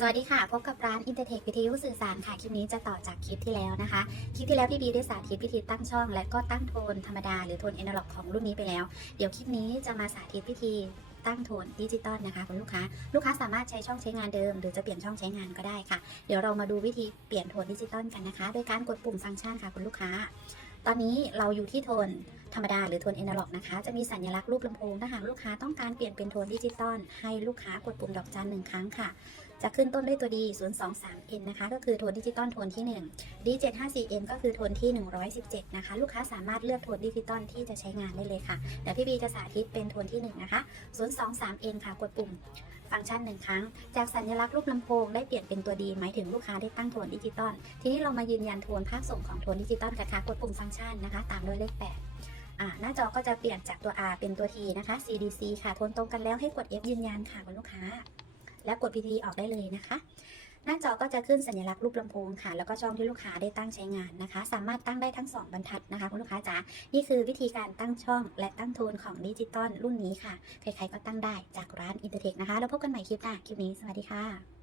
สวัสดีค่ะ พบกับร้าน Intertech วิทยุสื่อสารค่ะ คลิปนี้จะต่อจากคลิปที่แล้วนะคะ คลิปที่แล้วพี่บีได้สาธิตวิธีตั้งช่อง และก็ตั้งโทนธรรมดาหรือโทน Analog ของรุ่นนี้ไปแล้ว เดี๋ยวคลิปนี้จะมาสาธิตวิธีตั้งโทนดิจิตอลนะคะคุณลูกค้า ลูกค้าสามารถใช้ช่องใช้งานเดิม หรือจะเปลี่ยนช่องใช้งานก็ได้ค่ะ เดี๋ยวเรามาดูวิธีเปลี่ยนโทนดิจิตอลกันนะคะ โดยการกดปุ่มฟังก์ชันค่ะคุณลูกค้า ตอนนี้เราอยู่ที่โทน ธรรมดาหรือโทน Analog นะคะ จะมีสัญลักษณ์รูปลำโพง ถ้าหากลูกค้าต้องการเปลี่ยนเป็นโทนดิจิตอลให้ลูกค้ากดปุ่มดอกจันหนึ่งครั้งค่ะ จะขึ้นต้นด้วยตัว D 0 2 3 N นะคะ ก็คือโทนดิจิตอลโทนที่ 1 D 7 5 4 N ก็คือโทนที่ 117 นะคะ ลูกค้าสามารถเลือกโทนดิจิตอลที่จะใช้งานได้เลยค่ะ เดี๋ยวพี่บีจะสาธิตเป็นโทนที่ 1 นะคะ 0 2 3 N ค่ะ กดปุ่มฟังก์ชันหนึ่งครั้ง จากสัญลักษณ์รูปลำโพงได้เปลี่ยนเป็นตัว D หมายถึงลูกค้าได้ตั้งโทนดิจิตอล ทีนี้เรามายืนยันโทนภาคส่งของโทนดิจิตอลกันค่ะ กดปุ่มฟังก์ชันนะคะ ตามด้วยเลข8 อ่าหน้าจอก็จะเปลี่ยนจากตัว R เป็นตัว T นะคะ CDC ค่ะโทนตรงกันแล้วให้กด F ยืนยันค่ะคุณลูกค้า แล้วกด PT ออกได้เลยนะคะ หน้าจอก็จะขึ้นสัญลักษณ์รูปลำโพงค่ะ แล้วก็ช่องที่ลูกค้าได้ตั้งใช้งานนะคะ สามารถตั้งได้ทั้ง 2 บรรทัดนะคะคุณลูกค้าจ๋านี่คือวิธีการตั้งช่องและตั้งโทนของดิจิตอลรุ่นนี้ค่ะ ใครๆก็ตั้งได้จากร้าน Intertech นะคะ แล้วพบกันใหม่คลิปหน้าคลิปนี้สวัสดีค่ะ